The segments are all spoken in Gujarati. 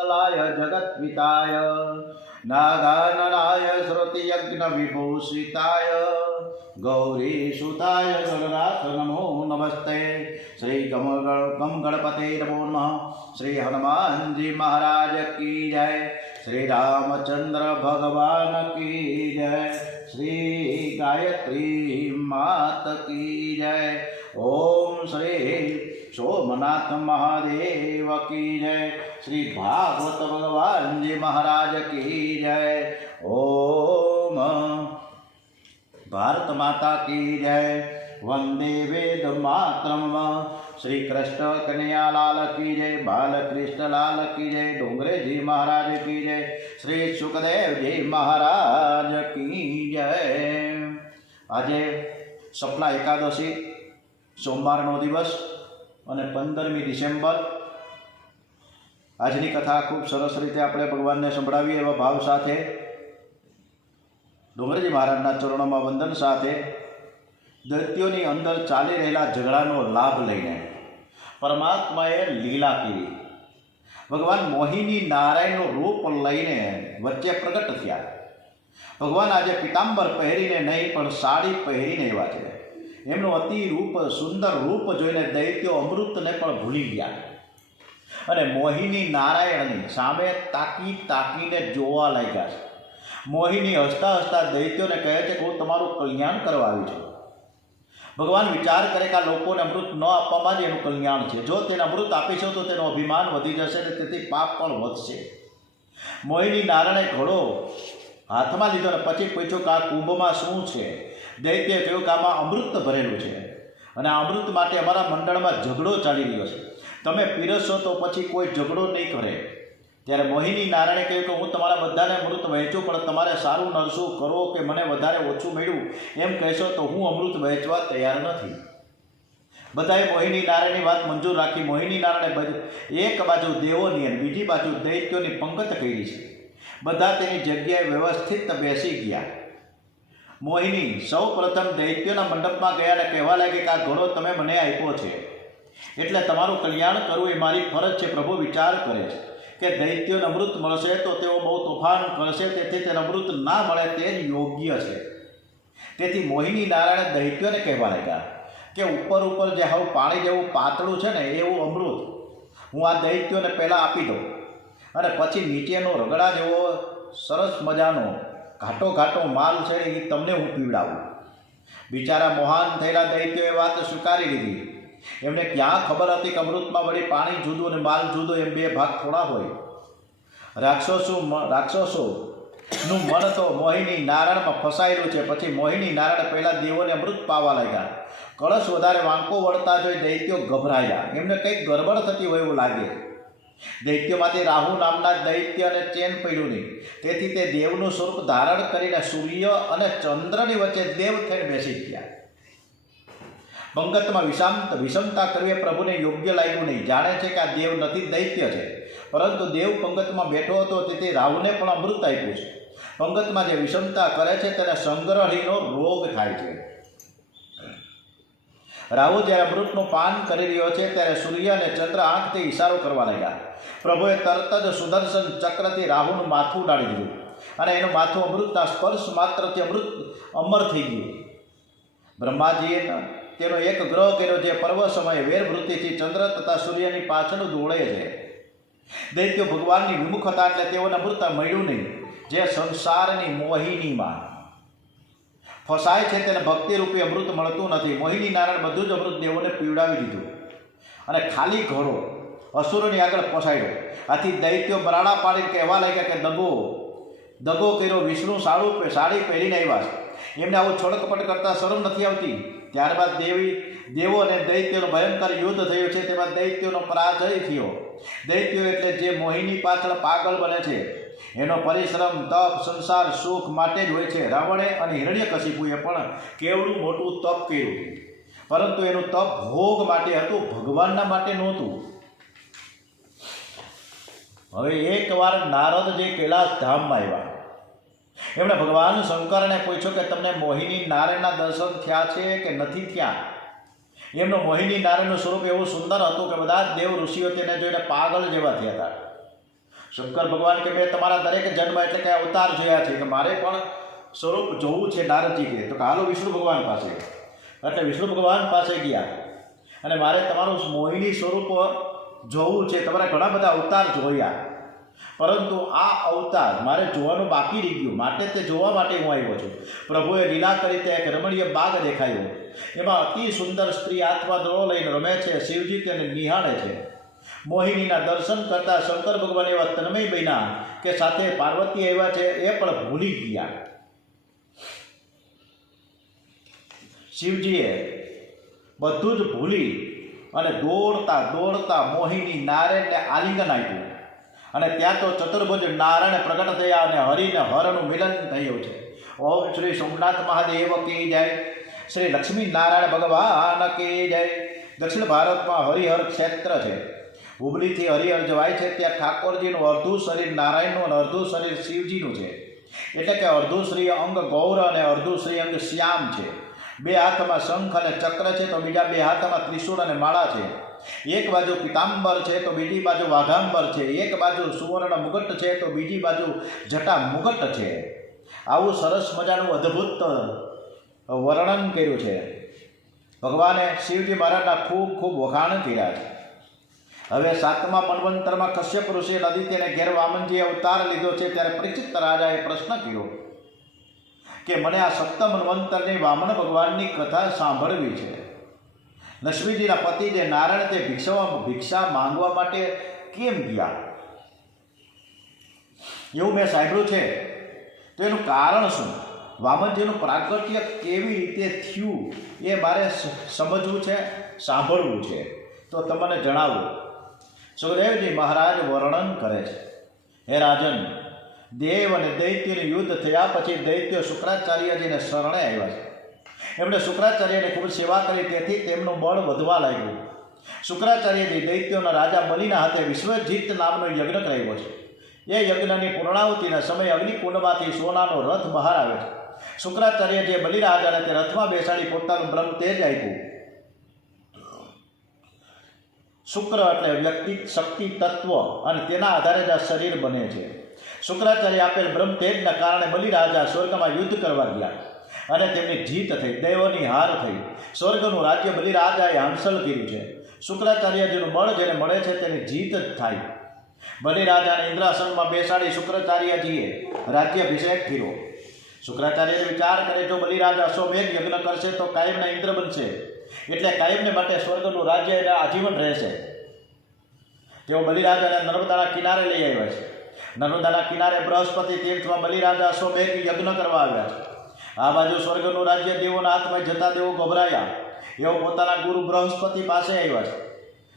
सकलाय जगत्पिताय नागाननाय श्रुतियज्ञविभूषिताय गौरीसुताय गणनाथ नमो नमस्ते। श्री गम गणपते नमो नमः। श्री हनुमान जी महाराज की जय। श्री रामचंद्र भगवान की जय। श्री गायत्री मात की जय। ओम श्री सोमनाथ महादेव की जय। श्री भागवत भगवान जी महाराज की जय। ओम भारत माता की जय। वंदे वेद मातरम। श्री कृष्ण कन्हैया लाल की जय। बालकृष्ण लाल की जय। डोंगरे जी महाराज की जय। श्री सुखदेव जी महाराज की जय। आज सफला एकादशी सोमवारનો દિવસ અને 15મી ડિસેમ્બર। આજની કથા ખૂબ સરસ રીતે આપણે ભગવાનને સંભળાવીએ એવા ભાવ સાથે ડોંગરજી મહારાજના ચરણોમાં વંદન સાથે દૈત્યોની અંદર ચાલી રહેલા ઝઘડાનો લાભ લઈને પરમાત્માએ લીલા કરી। ભગવાન મોહિની નારાયણનું રૂપ લઈને વચ્ચે પ્રગટ થયા। ભગવાન આજે પિતાંબર પહેરીને નહીં પણ સાડી પહેરીને આવ્યા છે। એમનું અતિ રૂપ સુંદર રૂપ જોઈને દૈત્યો અમૃતને પણ ભૂલી ગયા અને મોહિની નારાયણની સામે તાકી તાકીને જોવા લાગ્યા છે। મોહિની હસતા હસતા દૈત્યોને કહે છે કે હું તમારું કલ્યાણ કરવા આવી છું। ભગવાન વિચાર કરે કે આ લોકોને અમૃત ન આપવામાં જ એનું કલ્યાણ છે। જો તેને અમૃત આપીશું તો તેનું અભિમાન વધી જશે અને તેથી પાપ પણ વધશે। મોહિની નારાયણે ઘોડો હાથમાં લીધો અને પછી પૂછ્યું કે આ કુંભમાં શું છે? દૈત્યએ કહ્યું કે આમાં અમૃત ભરેલું છે અને આ અમૃત માટે અમારા મંડળમાં ઝઘડો ચાલી રહ્યો છે। તમે પીરસશો તો પછી કોઈ ઝઘડો નહીં કરે। ત્યારે મોહિની નારાયણે કહ્યું કે હું તમારા બધાને અમૃત વહેંચું, પણ તમારે સારું નરસું કરો કે મને વધારે ઓછું મળ્યું એમ કહેશો તો હું અમૃત વહેંચવા તૈયાર નથી। બધાએ મોહિની નારાયણની વાત મંજૂર રાખી। મોહિની નારાયણે એક બાજુ દેવોની અને બીજી બાજુ દૈત્યોની પંગત કરી છે। બધા તેની જગ્યાએ વ્યવસ્થિત બેસી ગયા। મોહિની સૌ પ્રથમ દૈત્યોના મંડપમાં ગયા અને કહેવા લાગી કે આ ઘોડો તમે મને આપ્યો છે એટલે તમારું કલ્યાણ કરવું એ મારી ફરજ છે। પ્રભુ વિચાર કરે છે કે દૈત્યોને અમૃત મળશે તો તેઓ બહુ તોફાન કરશે, તેથી તેને અમૃત ના મળે તે જ યોગ્ય છે। તેથી મોહિની નારાયણે દૈત્યોને કહેવા લાગ્યા કે ઉપર ઉપર જે હવે પાણી જેવું પાતળું છે ને એવું અમૃત હું આ દૈત્યોને પહેલાં આપી દઉં અને પછી નીચેનો રગડા જેવો સરસ મજાનો ઘાટો ઘાટો માલ છે એ તમને હું પીવડાવું। બિચારા મોહાન થયેલા દૈત્યોએ વાત સ્વીકારી લીધી। એમને ક્યાં ખબર હતી કે અમૃતમાં વળી પાણી જુદું અને માલ જુદો એમ બે ભાગ થોડા હોય। રાક્ષસોનું મન તો મોહિની નારાયણમાં ફસાયેલું છે। પછી મોહિની નારાયણ પહેલાં દેવોને અમૃત પાવા લાગ્યા। કળશ વધારે વાંકો વળતા જોઈ દૈત્યો ગભરાયા। એમને કંઈક ગરબડ થતી હોય એવું લાગે। દૈત્યોમાંથી રાહુ નામના દૈત્યને ચેન પડ્યું નહીં, તેથી તે દેવનું સ્વરૂપ ધારણ કરીને સૂર્ય અને ચંદ્રની વચ્ચે દેવ થઈને બેસી ગયા। પંગતમાં વિષમતા કરવી એ પ્રભુને યોગ્ય લાગ્યું નહીં। જાણે છે કે આ દેવ નથી, દૈત્ય છે, પરંતુ દેવ પંગતમાં બેઠો હતો તેથી રાહુને પણ અમૃત આપ્યું છે। પંગતમાં જે વિષમતા કરે છે તેને સંગ્રહીનો રોગ થાય છે। રાહુ જ્યારે અમૃતનું પાન કરી રહ્યો છે ત્યારે સૂર્ય અને ચંદ્ર આંખથી ઇશારો કરવા લાગ્યા। પ્રભુએ તરત જ સુદર્શન ચક્રથી રાહુનું માથું ઉડાડી દીધું અને એનું માથું અમૃતના સ્પર્શ માત્રથી અમર થઈ ગયું। બ્રહ્માજીએ તેનો એક ગ્રહ કર્યો જે પર્વ સમયે વેરવૃત્તિથી ચંદ્ર તથા સૂર્યની પાછળ દોડે છે। દૈત્યો ભગવાનની વિમુખ હતા એટલે તેઓને અમૃત મળ્યું નહીં। જે સંસારની મોહિનીમાં ફસાય છે તેને ભક્તિરૂપી અમૃત મળતું નથી। મોહિની નારાયણ બધું જ અમૃત દેવોને પીવડાવી દીધું અને ખાલી ઘોડો અસુરોની આગળ પહોંચાડ્યો। આથી દૈત્યો બરાડા પાડીને કહેવા લાગ્યા કે દગો કર્યો। વિષ્ણુ સાડી પહેરીને આવ્યા છે, એમને આવું છોડકપટ કરતાં શરમ નથી આવતી। ત્યારબાદ દેવો અને દૈત્યોનું ભયંકર યુદ્ધ થયું છે, તેમાં દૈત્યોનો પરાજય થયો। દૈત્યો એટલે જે મોહિની પાછળ પાગલ બને છે એનો પરિશ્રમ તપ સંસાર સુખ માટે જ હોય છે। રાવણે અને હિરણ્યકશિપુએ પણ કેવડું મોટું તપ કર્યું, પરંતુ એનું તપ ભોગ માટે હતું, ભગવાનના માટે નહોતું। હવે એકવાર નારદજી કૈલાસ ધામમાં આવ્યા। એમણે ભગવાન શંકરને પૂછ્યું કે તમને મોહિની નારાયણના દર્શન થયા છે કે નથી થયા? એમનું મોહિની નારાયણનું સ્વરૂપ એવું સુંદર હતું કે બધા જ દેવ ઋષિઓ તેને જોઈને પાગલ જેવા થયા હતા। શંકર ભગવાન કે મેં તમારા દરેક જન્મ એટલે કે અવતાર જોયા છે, કે મારે પણ સ્વરૂપ જોવું છે નારદજી કે. તો હાલો વિષ્ણુ ભગવાન પાસે. એટલે વિષ્ણુ ભગવાન પાસે ગયા અને મારે તમારું મોહિની સ્વરૂપ જોવું છે. તમારા ઘણા બધા અવતાર જોયા, પરંતુ આ અવતાર મારે જોવાનું બાકી રહી ગયું, માટે તે જોવા માટે હું આવ્યો છું. પ્રભુએ લીલા કરી તે એક રમણીય બાગ દેખાયો. એમાં અતિ સુંદર સ્ત્રી હાથમાં દડો લઈને રમે છે. શિવજી તેને નિહાળે છે. મોહિનીના દર્શન કરતા શંકર ભગવાન એવા તન્મય બન્યા કે સાથે પાર્વતી આવ્યા છે એ પણ ભૂલી ગયા. શિવજીએ બધું જ ભૂલી અને દોડતા દોડતા મોહિની નારાયણને આલિંગન આપ્યું. અને ત્યાં તો ચતુર્ભુજ નારાયણ પ્રગટ થયા અને હરિને હરનું મિલન થયું છે. ઓમ શ્રી સોમનાથ મહાદેવ કી જય. શ્રી લક્ષ્મી નારાયણ ભગવાન કી જય. દક્ષિણ ભારતમાં હરિહર ક્ષેત્ર છે. હુબલીથી હરિહર જવાય છે. ત્યાં ઠાકોરજીનું અડધું શરીર નારાયણનું અને અડધું શરીર શિવજીનું છે. એટલે કે અડધું શ્રી અંગ ગૌર અને અડધું શ્રી અંગ શ્યામ છે. બે હાથમાં શંખ અને ચક્ર છે, તો બીજા બે હાથમાં ત્રિશૂળ અને માળા છે. એક બાજુ પિતાંબર છે તો બીજી બાજુ વાઘાંબર છે. એક બાજુ સુવર્ણ મુગટ છે તો બીજી બાજુ જટા મુગટ છે. આવું સરસ મજાનું અદ્ભુત વર્ણન કર્યું છે. ભગવાને શિવજી મહારાજના ખૂબ ખૂબ વખાણ કર્યા છે. હવે 7મા મન્વંતરમાં કશ્યપ ઋષિએ આદિત્યને ઘેર વામનજીએ અવતાર લીધો છે. ત્યારે પરીક્ષિત રાજાએ પ્રશ્ન કર્યો કે મને આ 7મ મન્વંતરની વામન ભગવાનની કથા સાંભળવી છે. લક્ષ્મીજીના પતિ જે નારાયણ તે ભિક્ષા માંગવા માટે કેમ ગયા એવું મેં સાંભળ્યું છે, તો એનું કારણ શું? વામનજીનું પ્રાગટ્ય કેવી રીતે થયું એ મારે સમજવું છે, સાંભળવું છે. તો તમને જણાવું. સુખદેવજી મહારાજ વર્ણન કરે છે. હે રાજન, દેવ અને દૈત્યનું યુદ્ધ થયા પછી દૈત્ય શુક્રાચાર્યજીને શરણે આવ્યા છે. એમણે શુક્રાચાર્યને ખૂબ સેવા કરી, તેથી તેમનું બળ વધવા લાગ્યું. શુક્રાચાર્યજી દૈત્યોના રાજા બલિના હાથે વિશ્વજીત નામનો યજ્ઞ કરાવ્યો છે. એ યજ્ઞની પૂર્ણાહુતિના સમયે અગ્નિકુંડમાંથી સોનાનો રથ બહાર આવે છે. શુક્રાચાર્યજીએ બલિરાજાને તે રથમાં બેસાડી પોતાનું બ્રહ્મ તેજ આપ્યું. શુક્ર એટલે વ્યક્તિ શક્તિ તત્વ, અને તેના આધારે જ આ શરીર બને છે. શુક્રાચાર્ય આપેલ બ્રહ્મ તેજના કારણે બલિરાજા સ્વર્ગમાં યુદ્ધ કરવા ગયા અને તેમની જીત થઈ. દેવોની હાર થઈ. સ્વર્ગનું રાજ્ય બલિરાજાએ હાંસલ કર્યું છે. શુક્રાચાર્યજીનું બળ જેને મળે છે તેની જીત જ થાય. બલિરાજાને ઇન્દ્રાસનમાં બેસાડી શુક્રાચાર્યજીએ રાજ્યાભિષેક કર્યો. શુક્રાચાર્યએ વિચાર કરે, જો બલિરાજા અશ્વમેઘ યજ્ઞ કરશે તો કાયમના ઇન્દ્ર બનશે, એટલે કાયમને માટે સ્વર્ગનું રાજ્ય એના આજીવન રહેશે. તેઓ બલિરાજાને નર્મદાના કિનારે લઈ આવ્યા છે. નર્મદાના કિનારે બૃહસ્પતિ તીર્થમાં બલિરાજા અશ્વમેઘ યજ્ઞ કરવા આવ્યા છે. આ બાજુ સ્વર્ગનું રાજ્ય દેવોના હાથમાં જતા દેવો ગભરાયા. એઓ પોતાના ગુરુ બૃહસ્પતિ પાસે આવ્યા છે.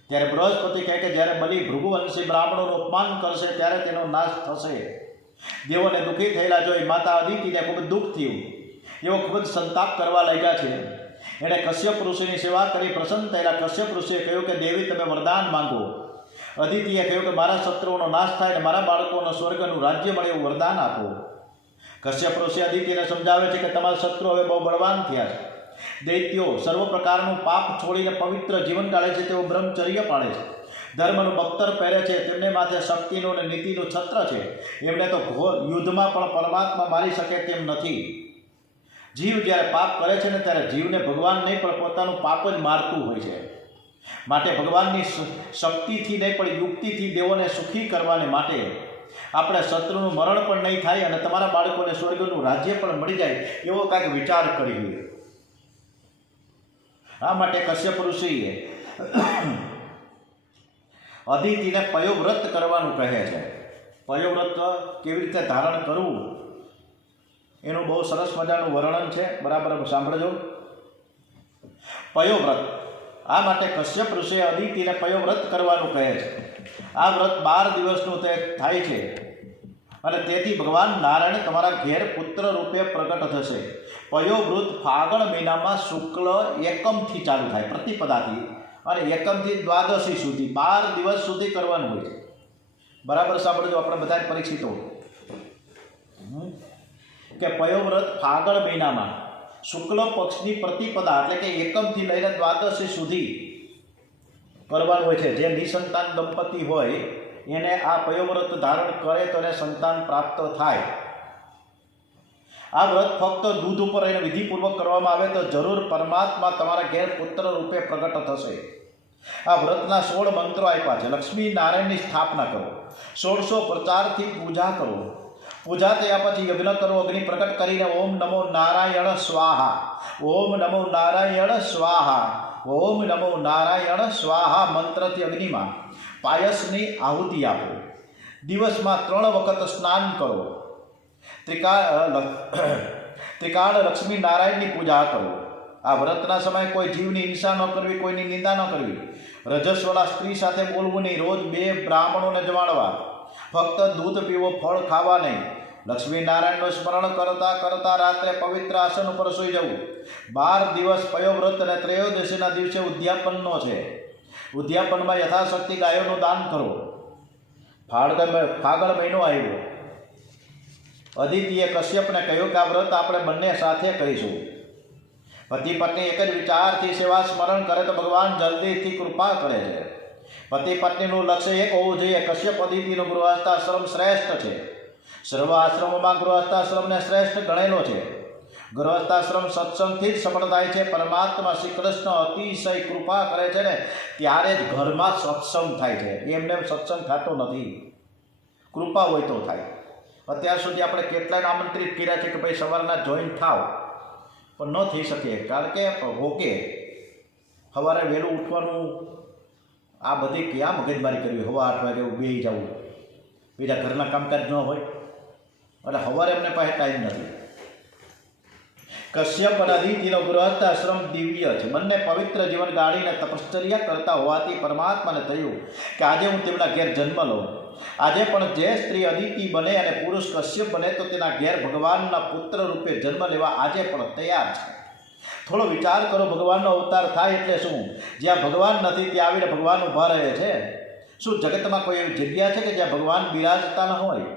ત્યારે બૃહસ્પતિ કહે કે જ્યારે બલિ ભૃગુવંશી બ્રાહ્મણોનું અપમાન કરશે ત્યારે તેનો નાશ થશે. દેવોને દુઃખી થયેલા જોઈ માતા અદિતિને ખૂબ દુઃખ થયું. એઓ ખૂબ જ સંતાપ કરવા લાગ્યા છે. એણે કશ્યપ ઋષિની સેવા કરી પ્રસન્ન થયેલા કશ્યપ ઋષિએ કહ્યું કે દેવી તમે વરદાન માંગો. અદિતિએ કહ્યું કે મારા શત્રુઓનો નાશ થાય અને મારા બાળકોનો સ્વર્ગનું રાજ્ય મળે એવું વરદાન આપો. કશ્યપ ઋષિ અદિતિને સમજાવે છે કે તમારા શત્રુ હવે બહુ બળવાન થયા છે. દૈત્યો સર્વ પ્રકારનું પાપ છોડીને પવિત્ર જીવન કાઢે છે. તેઓ બ્રહ્મચર્ય પાળે છે. ધર્મનું બખ્તર પહેરે છે. તેમને માથે શક્તિનું અને નીતિનું છત્ર છે. એમને તો ઘોર યુદ્ધમાં પણ પરમાત્મા મારી શકે તેમ નથી. જીવ જ્યારે પાપ કરે છે ને ત્યારે જીવને ભગવાન નહીં પણ પોતાનું પાપ જ મારતું હોય છે. માટે ભગવાનની શક્તિથી નહીં પણ યુક્તિથી દેવોને સુખી કરવાને માટે આપણે શત્રુનું મરણ પણ નહીં થાય અને તમારા બાળકોને સ્વર્ગનું રાજ્ય પણ મળી જાય એવો કાંઈક વિચાર કરીએ. આ માટે કશ્યપ ઋષિએ અદિતિને પયોવ્રત કરવાનું કહે છે. પયોવ્રત કેવી રીતે ધારણ કરવું એનું બહુ સરસ મજાનું વર્ણન છે. બરાબર સાંભળજો. પયોવ્રત, આ માટે કશ્યપ ઋષિએ અદિતિને પયોવ્રત કરવાનું કહે છે. આ વ્રત 12 દિવસનું તે થાય છે અને તેથી ભગવાન નારાયણ તમારા ઘેર પુત્ર રૂપે પ્રગટ થશે. પયોવ્રત ફાગણ મહિનામાં શુક્લ એકમથી ચાલુ થાય, પ્રતિપદાથી, અને એકમથી દ્વાદશી સુધી 12 દિવસ સુધી કરવાનું હોય છે. બરાબર સાંભળજો, આપણે બધા પરીક્ષિતો કે પયોવ્રત ફાગણ મહિનામાં શુક્લ પક્ષની પ્રતિપદા એટલે કે એકમથી લઈને દ્વાદશી સુધી કરવાનું હોય છે. જે નિસંતાન દંપતી હોય એને આ પયોવ્રત ધારણ કરે તો એને સંતાન પ્રાપ્ત થાય. આ વ્રત ફક્ત દૂધ ઉપર એને વિધિપૂર્વક કરવામાં આવે તો જરૂર પરમાત્મા તમારા ઘેર પુત્ર રૂપે પ્રગટ થશે. આ વ્રતના 16 મંત્રો આપ્યા છે. લક્ષ્મી નારાયણની સ્થાપના કરો, 1600 પ્રચારથી પૂજા કરો. પૂજા થયા પછી યજ્ઞ કરો, અગ્નિ પ્રગટ કરીને ઓમ નમો નારાયણ સ્વાહા, ઓમ નમો નારાયણ સ્વાહા, ઓમ નમો નારાયણ સ્વાહા મંત્રથી અગ્નિમાં પાયસની આહુતિ આપો. દિવસમાં 3 વખત સ્નાન કરો. ત્રિકાળ લક્ષ્મી નારાયણની પૂજા કરો. આ વ્રતના સમયે કોઈ જીવની હિંસા ન કરવી, કોઈની નિંદા ન કરવી, રજસ્વલા સ્ત્રી સાથે બોલવું નહીં, રોજ 2 બ્રાહ્મણોને જમાડવા, ફક્ત દૂધ પીવો, ફળ ખાવા નહીં. લક્ષ્મી નારાયણનું સ્મરણ કરતા કરતા રાત્રે પવિત્ર આસન ઉપર સૂઈ જવું. 12 દિવસ પયોવ્રત અને ત્રયોદશીના દિવસે ઉદ્યાપનનો છે. ઉદ્યાપનમાં યથાશક્તિ ગાયોનું દાન કરો. ફાગણ મહિનો આવ્યો. અદિતિએ કશ્યપને કહ્યું કે આ વ્રત આપણે બંને સાથે કરીશું. પતિ પત્ની એક જ વિચારથી સેવા સ્મરણ કરે તો ભગવાન જલ્દીથી કૃપા કરે છે. પતિ પત્નીનું લક્ષ્ય એક હોવું જોઈએ. કશ્યપ અદિતિનો ગૃહસ્થાશ્રમ શ્રેષ્ઠ છે. સર્વ આશ્રમોમાં ગૃહસ્થાશ્રમને શ્રેષ્ઠ ગણેલો છે. ગૃહસ્થાશ્રમ સત્સંગથી જ સફળ થાય છે. પરમાત્મા શ્રી કૃષ્ણ અતિશય કૃપા કરે છે ને ત્યારે જ ઘરમાં સત્સંગ થાય છે. એમને સત્સંગ થતો નથી, કૃપા હોય તો થાય. અત્યાર સુધી આપણે કેટલાયને આમંત્રિત કર્યા છે કે ભાઈ સવારના જોઈન થાવ, પણ ન થઈ શકે. કારણ કે હોકે સવારે વહેલું ઉઠવાનું, આ બધી ક્યાં મગજમારી કરવી, સવા 8 વાગે બેસી જવું, બીજા ઘરના કામકાજ ન હોય એટલે સવારે એમને પાસે ટાઈમ નથી. કશ્યપ અને અદિતિનો ગૃહસ્થાશ્રમ દિવ્ય છે. બંને પવિત્ર જીવન ગાળીને તપશ્ચર્યા કરતા હોવાથી પરમાત્માને થયું કે આજે હું તેમના ઘેર જન્મ લઉં. આજે પણ જે સ્ત્રી અદિતિ બને અને પુરુષ કશ્યપ બને તો તેના ઘેર ભગવાનના પુત્ર રૂપે જન્મ લેવા આજે પણ તૈયાર છે. થોડો વિચાર કરો, ભગવાનનો અવતાર થાય એટલે શું? જ્યાં ભગવાન નથી ત્યાં આવીને ભગવાન ઊભા રહે છે. શું જગતમાં કોઈ એવી જગ્યા છે કે જ્યાં ભગવાન બિરાજતા ન હોય?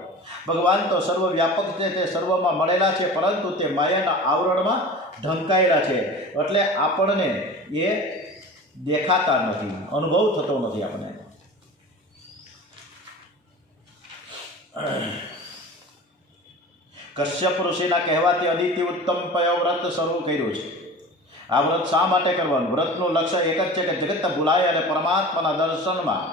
ભગવાન તો સર્વવ્યાપક છે, તે સર્વમાં મળેલા છે, પરંતુ તે માયાના આવરણમાં ઢંકાયેલા છે. એટલે આપણને એ દેખાતા નથી, અનુભવ થતો નથી આપણને. કશ્યપ ઋષિના કહેવાથી અદિતિ ઉત્તમ પયોવ્રત શરૂ કર્યું છે. આ વ્રત શા માટે કરવાનું? વ્રતનું લક્ષ્ય એક જ છે કે જગત ભૂલાય અને પરમાત્માના દર્શનમાં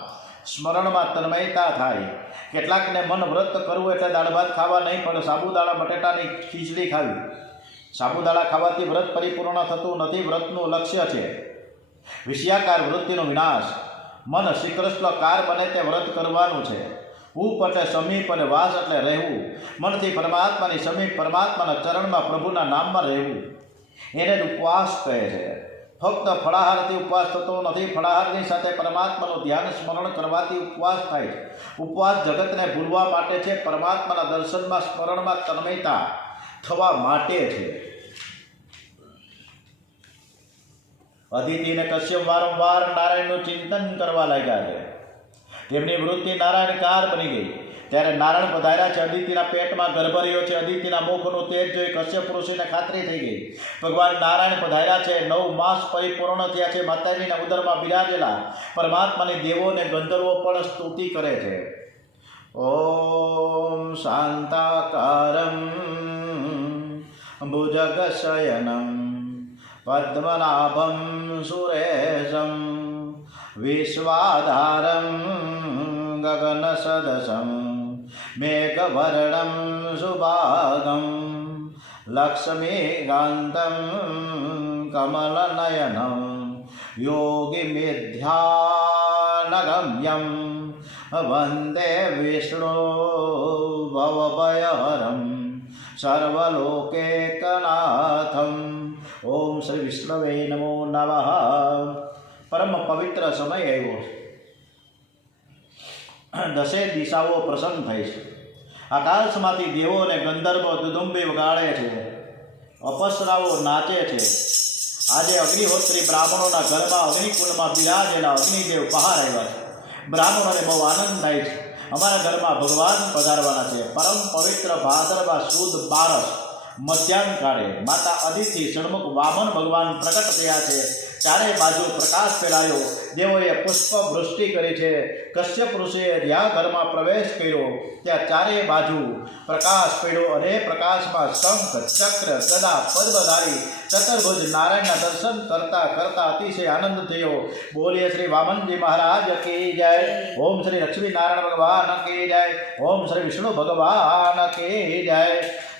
સ્મરણમાં તન્મયતા થાય. કેટલાકને મન વ્રત કરવું એટલે દાળ ભાત ખાવા નહીં, પણ સાબુદાણા બટેટાની ખીચડી ખાવી. સાબુદાણા ખાવાથી વ્રત પરિપૂર્ણ થતું નથી. વ્રતનું લક્ષ્ય છે વિષયાકાર વૃત્તિનો વિનાશ. મન શ્રીકૃષ્ણકાર બને તે વ્રત કરવાનું છે. ઉપ એટલે સમીપ અને વાસ એટલે રહેવું. મનથી પરમાત્માની સમીપ, પરમાત્માના ચરણમાં, પ્રભુના નામમાં રહેવું, એને જ ઉપવાસ કહે છે. ફક્ત ફળાહારથી ઉપવાસ થતો નથી. ફળાહારની સાથે પરમાત્માનું ધ્યાન સ્મરણ કરવાથી ઉપવાસ થાય છે. ઉપવાસ જગતને ભૂલવા માટે છે, પરમાત્માના દર્શનમાં, સ્મરણમાં તન્મયતા થવા માટે છે. અદિતિ અને કશ્યપ વારંવાર નારાયણનું ચિંતન કરવા લાગ્યા છે. તેમની વૃત્તિ નારાયણકાર બની ગઈ. ત્યારે નારાયણ પધાર્યા છે. અદિતિના પેટમાં ગર્ભ રહ્યો છે. અદિતિના મુખનું તેજ જોઈ કશ્યપ ઋષિને ખાતરી થઈ ગઈ. ભગવાન નારાયણ પધાર્યા છે. 9 માસ પરિપૂર્ણ થયા છે. માતાજીના ઉદરમાં બિરાજેલા પરમાત્માની દેવો અને ગંધર્વો પણ સ્તુતિ કરે છે. ઓમ શાંતાકારમ ભુજગશયનમ પદ્મનાભમ સુરેશમ વિશ્વાધારમ ગગનસદસમ મેઘવર્ણમ શુભાગમ લક્ષ્મીકાંતમ કમલનયનમ યોગિમેધ્યાનગમ્યમ વંદે વિષ્ણુ ભવભયહરમ સર્વલોકૈકનાથમ. ઓમ શ્રી વિષ્ણવે નમો નમઃ. પરમ પવિત્ર સમય આવ્યો છે. 10 દિશાઓ પ્રસન્ન થઈ છે. આકાશમાંથી દેવો અને ગંધર્વો દુદુંબી વગાડે છે, અપસરાઓ નાચે છે. આજે અગ્નિહોત્રી બ્રાહ્મણોના ઘરમાં અગ્નિકુંડમાં બિરાજેલા અગ્નિદેવ બહાર આવ્યા છે. બ્રાહ્મણોને બહુ આનંદ થાય છે. અમારા ઘરમાં ભગવાન પધારવાના છે. પરમ પવિત્ર ભાદરવા સુદ 12 મધ્યાહન કાળે માતા અદિતિ ષણમુખ વામન ભગવાન પ્રગટ થયા છે. ચારે બાજુ પ્રકાશ ફેલાયો. દેવોએ પુષ્પ વૃષ્ટિ કરી છે. કશ્યપ ઋષિએ જ્યાં ઘરમાં પ્રવેશ કર્યો ત્યાં ચારે બાજુ પ્રકાશ પડ્યો અને પ્રકાશમાં શંખ ચક્ર ગદા પદ્મધારી ચતુર્ભુજ નારાયણના દર્શન કરતા કરતા અતિશય આનંદ થયો. બોલીએ શ્રી વામનજી મહારાજ કી જય. ઓમ શ્રી લક્ષ્મી નારાયણ ભગવાન કી જય. ઓમ શ્રી વિષ્ણુ ભગવાન કી જય.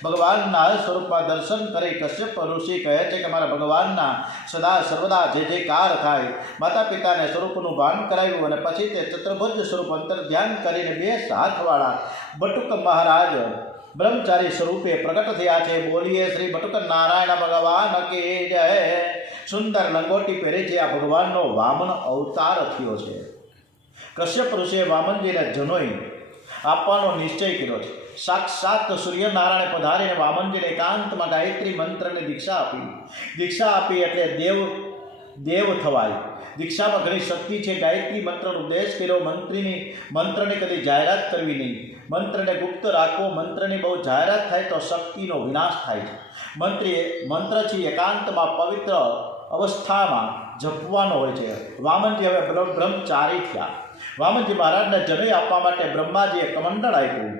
ભગવાનના સ્વરૂપમાં દર્શન કરી કશ્યપ ઋષિ કહે છે કે મારા ભગવાનના સદા સર્વદા જે જયકાર થાય. માતા પિતાને સ્વરૂપનું ભાન કરાવ્યું અને પછી તે ચતુર્ભુજ સ્વરૂપ અંતર ધ્યાન કરીને 2 હાથવાળા બટુક મહારાજ બ્રહ્મચારી સ્વરૂપે પ્રગટ થયા છે. બોલીએ શ્રી બટુક નારાયણ ભગવાન કી જય. સુંદર લંગોટી પહેરી છે. આ ભગવાનનો વામન અવતાર થયો છે. કશ્યપ ઋષિએ વામનજીને જનોઈ આપવાનો નિશ્ચય કર્યો છે. સાક્ષાત સૂર્યનારાયણે પધારીને વામનજીને એકાંતમાં ગાયત્રી મંત્રની દીક્ષા આપી. દીક્ષા આપી એટલે દેવ થવાય. દીક્ષામાં ઘણી શક્તિ છે. ગાયત્રી મંત્રનો ઉપદેશ કર્યો. મંત્રની કદી જાહેરાત કરવી નહીં. મંત્રને ગુપ્ત રાખવો. મંત્રની બહુ જાહેરાત થાય તો શક્તિનો વિનાશ થાય છે. મંત્ર છે એકાંતમાં પવિત્ર અવસ્થામાં જપવાનો હોય છે. વામનજી હવે બ્રહ્મચારી થયા. વામનજી મહારાજને જનોઈ આપવા માટે બ્રહ્માજીએ કમંડળ આપ્યું.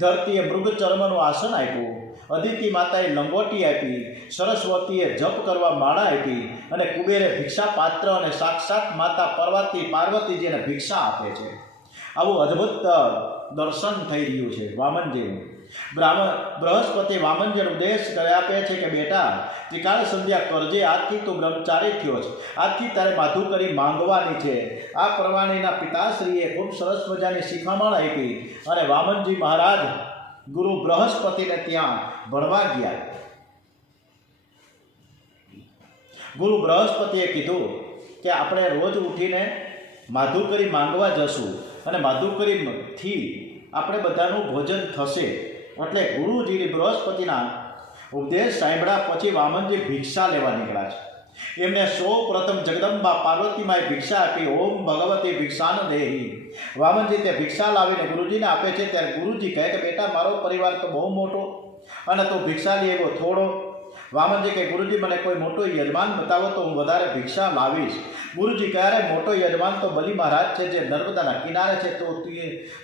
ધરતીએ મૃગ ચર્મનું આસન આપ્યું. અદિતિ માતાએ લંગોટી આપી. સરસ્વતીએ જપ કરવા માળા આપી અને કુબેરે ભિક્ષા પાત્ર અને સાક્ષાત માતા પાર્વતીજીને ભિક્ષા આપે છે. આવું અદ્ભુત દર્શન થઈ રહ્યું છે વામનજીનું. બૃહસ્પતિ વામનજીનો ઉપદેશ આપે છે કે બેટા ત્રિકાળ સંધ્યા કરજે. આજથી તું બ્રહ્મચારી થયો છે. આજથી તારે માધુકરી માંગવાની છે. આ પ્રવાણીના પિતાશ્રીએ ખૂબ સરસ મજાની શિખામણ આપી અને વામનજી મહારાજ ગુરુ બૃહસ્પતિને ત્યાં ભણવા ગયા. ગુરુ બૃહસ્પતિએ કીધું કે આપણે રોજ ઉઠીને માધુકરી માંગવા જશું અને માધુકરીથી આપણે બધાનું ભોજન થશે. એટલે ગુરુજીની બૃહસ્પતિના ઉપદેશ સાંભળ્યા પછી વામનજી ભિક્ષા લેવા નીકળ્યા છે. એમને સૌ પ્રથમ જગદંબા પાર્વતીમાએ ભિક્ષા આપી. ઓમ ભગવતી ભિક્ષાન દેહી. વામનજી તે ભિક્ષા લાવીને ગુરુજીને આપે છે. ત્યારે ગુરુજી કહે કે બેટા મારો પરિવાર તો બહુ મોટો અને તું ભિક્ષા લે એવો થોડો. વામનજી કહે ગુરુજી મને કોઈ મોટો યજમાન બતાવો તો હું વધારે ભિક્ષા લાવીશ. ગુરુજી કહે અરે મોટો યજમાન તો બલિ મહારાજ છે જે નર્મદાના કિનારે છે. તો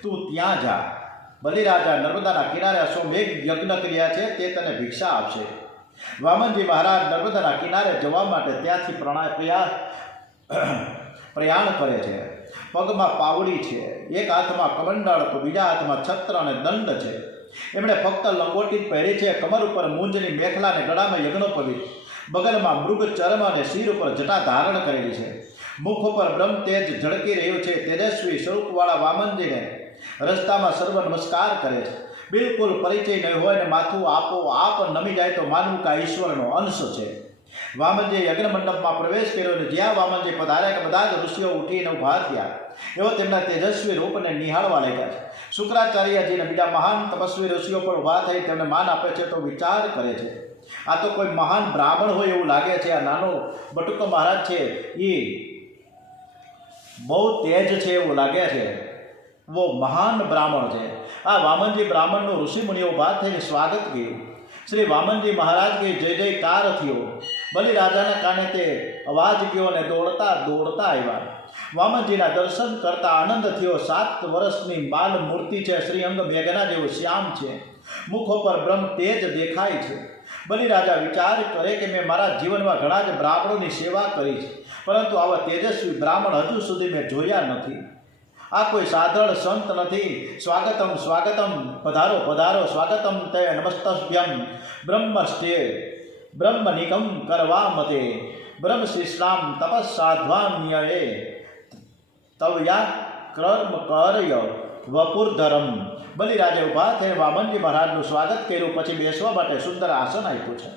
તું ત્યાં જા. બલિરાજા નર્મદાના કિનારે અશ્વમેઘ યજ્ઞ કર્યા છે. તે તને ભિક્ષા આપશે. વામનજી મહારાજ નર્મદાના કિનારે જવા માટે ત્યાંથી પ્રયાણ કરે છે. પગમાં પાવડી છે. એક હાથમાં કમંડળ તો બીજા હાથમાં છત્ર અને દંડ છે. એમણે ફક્ત લંગોટી પહેરી છે. કમર ઉપર મૂંજની મેખલા અને ગળામાં યજ્ઞોપવીત. બગલમાં મૃગ ચર્મ અને શિર ઉપર જટા ધારણ કરેલી છે. મુખ ઉપર બ્રહ્મ તેજ ઝળકી રહ્યું છે. તેજસ્વી સ્વરૂપવાળા વામનજીને રસ્તામાં સર્વ નમસ્કાર કરે છે. બિલકુલ પરિચય નહીં હોય ને માથું આપોઆપ નમી જાય તો માનવું કે ઈશ્વરનો અંશ છે. વામનજીએ યજ્ઞ મંડપમાં પ્રવેશ કર્યો અને જ્યાં વામનજી પધાર્યા કે બધા જ ઋષિઓ ઉઠીને ઊભા થયા. એવો તેમના તેજસ્વી રૂપને નિહાળવા લાગ્યા છે. શુક્રાચાર્યજીને બીજા મહાન તપસ્વી ઋષિઓ પણ ઊભા થઈ તેમને માન આપે છે તો વિચાર કરે છે આ તો કોઈ મહાન બ્રાહ્મણ હોય એવું લાગે છે. આ નાનો બટુકો મહારાજ છે એ બહુ તેજ છે એવું લાગે છે. वो महान ब्राह्मण है. आ वामनजी ब्राह्मण ऋषि मुनिओ ऊभा थईने स्वागत कर्युं. श्री वामनजी महाराज के जय जयकार थयो. बलि राजाना काने ते अवाज गयो अने दौड़ता दौड़ता आव्या. वामनजीना दर्शन करता आनंद थयो. 7 वर्षनी बाल मूर्ति है. श्रीअंग मेघना जेवो श्याम है. मुखो पर ब्रह्म तेज देखाय छे. बलि राजा विचार करे कि मैं मारा जीवन में घणा ज ब्राह्मणों सेवा करी छे परंतु आवा तेजस्वी ब्राह्मण हजू सुधी मैं जोया नहीं. आ कोई साधारण संत नहीं. स्वागतम स्वागतम पधारो पधारो स्वागतम ते नमस्तभ्यम ब्रह्मस्ते ब्रह्मनिकम करवा मते ब्रह्मशिष्णाम तपस्साध्वान्यये तवया कर्म कर्य वपुरधरम. बलिराजे ऊभा थईने वामनजी महाराजનું સ્વાગત કર્યું. પછી બેસવા માટે સુંદર આસન આપ્યું છે.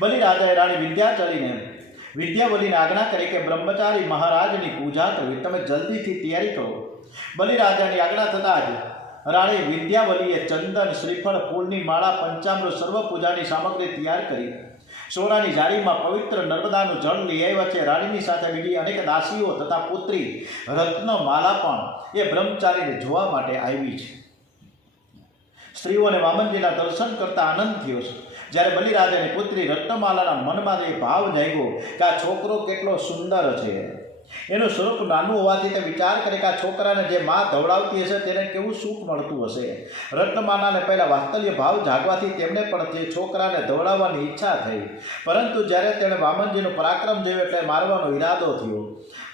બલિરાજાએ રાણી વિદ્યાવલીને આજ્ઞા કરી કે બ્રહ્મચારી મહારાજની પૂજા કરવી. તમે જલ્દીથી તૈયારી કરો. બલિરાજાની આજ્ઞા થતાં જ રાણી વિદ્યાવલીએ ચંદન શ્રીફળ ફૂલની માળા પંચામૃત સર્વ પૂજાની સામગ્રી તૈયાર કરી. સોનાની જાળીમાં પવિત્ર નર્મદાનું જળ લઈ આવ્યા છે. રાણીની સાથે બીજી અનેક દાસીઓ તથા પુત્રી રત્નમાલા પણ એ બ્રહ્મચારીને જોવા માટે આવી છે. સ્ત્રીઓને વામનજીના દર્શન કરતા આનંદ થયો છે. જ્યારે બલિરાજાની પુત્રી રત્નમાલાના મનમાં એ ભાવ જાગ્યો કે આ છોકરો કેટલો સુંદર છે. એનું સ્વરૂપ નાનું હોવાથી તે વિચાર કરે કે આ છોકરાને જે માં ધવડાવતી હશે તેને કેવું સુખ મળતું હશે. રત્નમાલાને પહેલાં વાત્સલ્ય ભાવ જાગવાથી તેમને પણ તે છોકરાને ધવડાવવાની ઈચ્છા થઈ. પરંતુ જ્યારે તેણે વામનજીનું પરાક્રમ જોયું એટલે મારવાનો ઈરાદો થયો.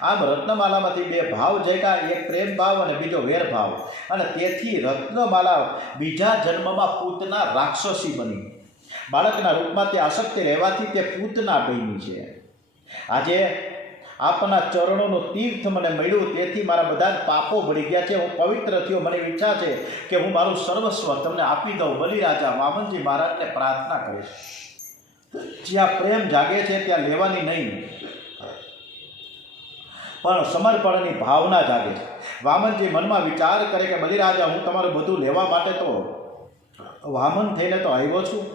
આમ રત્નમાલામાંથી બે ભાવ જાગ્યા, એક પ્રેમ ભાવ અને બીજો વેર ભાવ. અને તેથી રત્નમાલા બીજા જન્મમાં પૂતના રાક્ષસી બની. બાળકના રૂપમાં તે આસક્તિ રહેવાથી તે પૂતના બની છે. આજે આપના ચરણોનું તીર્થ મને મળ્યું, તેથી મારા બધા જ પાપો બળી ગયા છે. હું પવિત્ર થયો. મને ઈચ્છા છે કે હું મારું સર્વસ્વ તમને આપી દઉં. બલિરાજા વામનજી મહારાજને પ્રાર્થના કરે છે. જ્યાં પ્રેમ જાગે છે ત્યાં લેવાની નહીં પણ સમર્પણની ભાવના જાગે છે. વામનજી મનમાં વિચાર કરે કે બલિરાજા, હું તમારું બધું લેવા માટે તો વામન થઈને તો આવ્યો છું.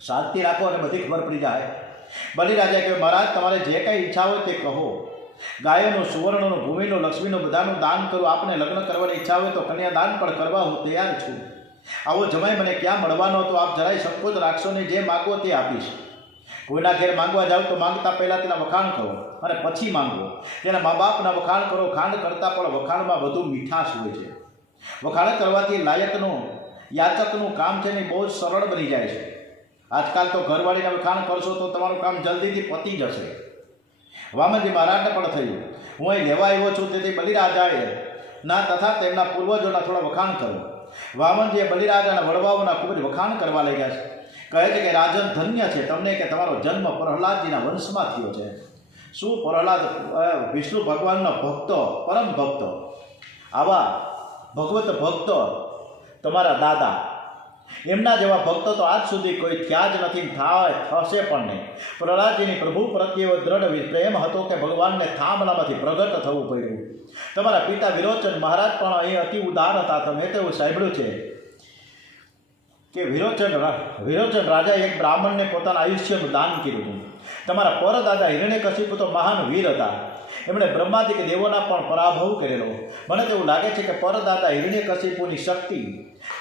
શાંતિ રાખો અને બધી ખબર પડી જાય. બલિરાજા કહે, મહારાજ તમારે જે કંઈ ઈચ્છા હોય તે કહો. ગાયોનું, સુવર્ણનું, ભૂમિનું, લક્ષ્મીનું બધાનું દાન કરું. આપને લગ્ન કરવાની ઈચ્છા હોય તો કન્યાદાન પણ કરવા હું તૈયાર છું. આવો જમાઈ મને ક્યાં મળવાનો હતો? આપ જરાય સંકોચ રાખશો નહીં. જે માગો તે આપીશ. કોઈના ઘેર માંગવા જાઓ તો માંગતા પહેલાં તેના વખાણ કરો અને પછી માંગો. તેના મા બાપના વખાણ કરો. ખાંડ કરતાં પણ વખાણમાં વધુ મીઠાશ હોય છે. વખાણ કરવાથી યાચકનું કામ છે ને બહુ જ સરળ બની જાય છે. આજકાલ તો ઘરવાળીના વખાણ કરશો તો તમારું કામ જલ્દીથી પતી જશે. વામનજી મહારાજને પણ થયું, હું અહીં લેવા આવ્યો છું, તેથી બલિરાજાએ ના તથા તેમના પૂર્વજોના થોડા વખાણ કરો. વામનજીએ બલિરાજાના વડવાઓના ખૂબ જ વખાણ કરવા લાગ્યા છે. કહે છે કે રાજન ધન્ય છે તમને કે તમારો જન્મ પ્રહલાદજીના વંશમાં થયો છે. શું પ્રહલાદ વિષ્ણુ ભગવાનના ભક્તો, પરમ ભક્તો, આવા ભગવત ભક્તો તમારા દાદા, એમના જેવા ભક્તો તો આજ સુધી કોઈ થયા જ નથી, થશે પણ નહીં. પ્રહલાદજીની પ્રભુ પ્રત્યે એવો દ્રઢ પ્રેમ હતો કે ભગવાનને થાંભલામાંથી પ્રગટ થવું પડ્યું. તમારા પિતા વિરોચન મહારાજ પણ અહીં અતિ ઉદાર હતા. તમે તેવું સાંભળ્યું છે કે વિરોચન રાજાએ એક બ્રાહ્મણને પોતાના આયુષ્યનું દાન કર્યું હતું. તમારા પરદાદા હિરણ્યકશિપુ તો મહાન વીર હતા. એમણે બ્રહ્માદિક દેવોના પણ પરાભવ કરેલો. મને તેવું લાગે છે કે પરદાદા હિરણ્યકશિપુની શક્તિ,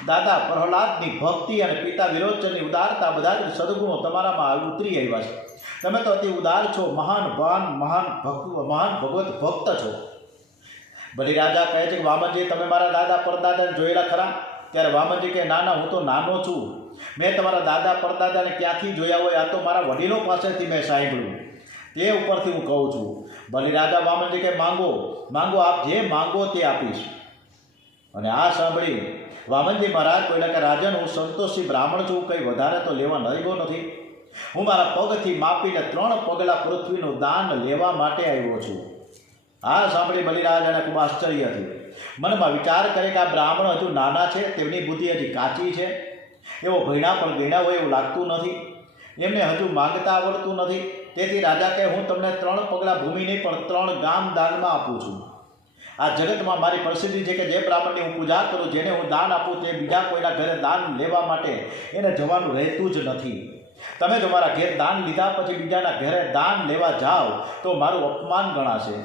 દાદા પ્રહલાદની ભક્તિ અને પિતા વિરોચનની ઉદારતા, બધા જ સદગુણો તમારામાં ઉતરી આવ્યા છે. તમે તો અતિ ઉદાર છો, મહાન ભગવત ભક્ત છો. બલિરાજા કહે છે કે વામનજી, તમે મારા દાદા પરદાદાને જોયેલા ખરા? ત્યારે વામનજી કહે, ના, હું તો નાનો છું. મેં તમારા દાદા પરદાદાને ક્યાંથી જોયા હોય? આ તો મારા વડીલો પાસેથી મેં સાંભળ્યું. તે ઉપરથી હું કહું છું. બલિરાજા વામનજી કહે, માંગો, આપ જે માંગો તે આપીશ. અને આ સાંભળી વામનજી મહારાજ બોલ્યા કે રાજન, હું સંતોષી બ્રાહ્મણ છું, કંઈ વધારે તો લેવા નડ્યો નથી. હું મારા પગથી માપીને 3 પગલા પૃથ્વીનું દાન લેવા માટે આવ્યો છું. આ સાંભળી બલિરાજાને ખૂબ આશ્ચર્ય થયું. મનમાં વિચાર કરે કે આ બ્રાહ્મણ હજુ નાના છે, તેમની બુદ્ધિ હજી કાચી છે. એવો ભણ્યા પણ ગણ્યા હોય એવું લાગતું નથી. એમને હજુ માંગતા આવડતું નથી. તેથી રાજા કહે, હું તમને 3 પગલા ભૂમિ નહીં પણ 3 ગામ દાનમાં આપું છું. આ જગતમાં મારી પ્રસિદ્ધિ છે કે જે બ્રાહ્મણની હું પૂજા કરું, જેને હું દાન આપું, તે બીજા કોઈના ઘરે દાન લેવા માટે એને જવાનું રહેતું જ નથી. તમે જો મારા ઘેર દાન લીધા પછી બીજાના ઘરે દાન લેવા જાઓ તો મારું અપમાન ગણાશે.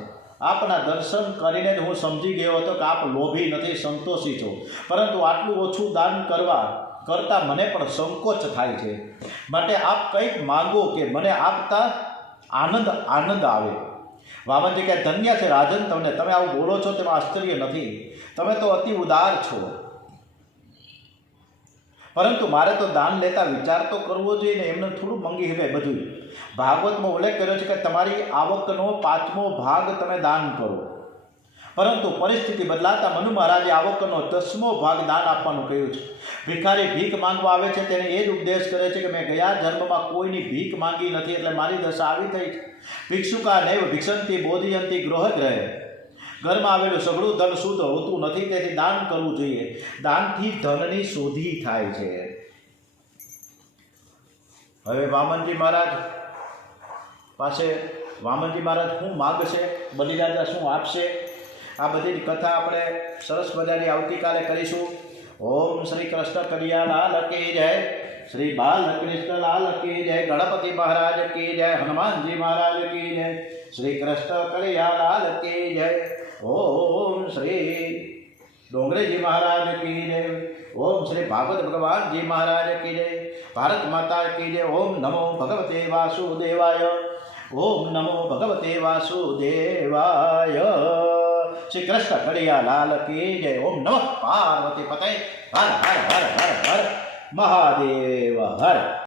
આપના દર્શન કરીને જ હું સમજી ગયો હતો કે આપ લોભી નથી, સંતોષી છો. પરંતુ આટલું ઓછું દાન કરતાં મને પણ સંકોચ થાય છે. માટે આપ કંઈક માંગો કે મને આપતા આનંદ આવે. વામનજી કહે, ધન્ય છે રાજન તમે આવું બોલો છો તેમાં આશ્ચર્ય નથી. તમે તો અતિ ઉદાર છો. પરંતુ મારે તો દાન લેતા વિચાર તો કરવો જોઈએ ને, એમને થોડું મંગી હવે બધું. ભાગવતમાં ઉલ્લેખ કર્યો છે કે તમારી આવકનો 5મો ભાગ તમે દાન કરો. પરંતુ પરિસ્થિતિ બદલાતા મનુ મહારાજે આવકનો 10મો ભાગ દાન આપવાનું કહ્યું છે. ભિખારી ભીખ માંગવા આવે છે તેને એ જ ઉપદેશ કરે છે કે મેં ગયા જન્મમાં કોઈની ભીખ માંગી નથી, એટલે મારી દશા આવી થઈ છે. ભિક્ષુકા નૈવ ભિક્ષંતી બોધિયંતી ગૃહગ્રહે. ઘરમાં આવેલું સઘળું ધન શુદ્ધ હોતું નથી, તેથી દાન કરવું જોઈએ. દાનથી ધનની શોધી થાય છે. હવે વામનજી મહારાજ શું માગશે, બલિરાજા શું આપશે, આ બધી જ કથા આપણે સરસ મજાની આવતીકાલે કરીશું. ઓમ શ્રી કૃષ્ણ કનૈયા લાલ કી જય, શ્રી બાલકૃષ્ણ લાલ કી જય, ગણપતિ મહારાજ કી જય, હનુમાનજી મહારાજ કી જય, શ્રી કૃષ્ણ કનૈયા લાલ કી જય. ઓમ શ્રી ડોંગરેજી મહારાજ કી જય. ઓમ શ્રી ભાગવત ભગવાનજી મહારાજ કી જય. ભારત માતા કી જય. ઓમ નમો ભગવતે વાસુદેવાય. ઓમ નમો ભગવતે વાસુદેવાય. શ્રી કૃષ્ણ કડિયા લાલ કી જય. ઓમ નમઃ પાર્વતી પતે. હર હર હર હર હર મહાદેવ હર.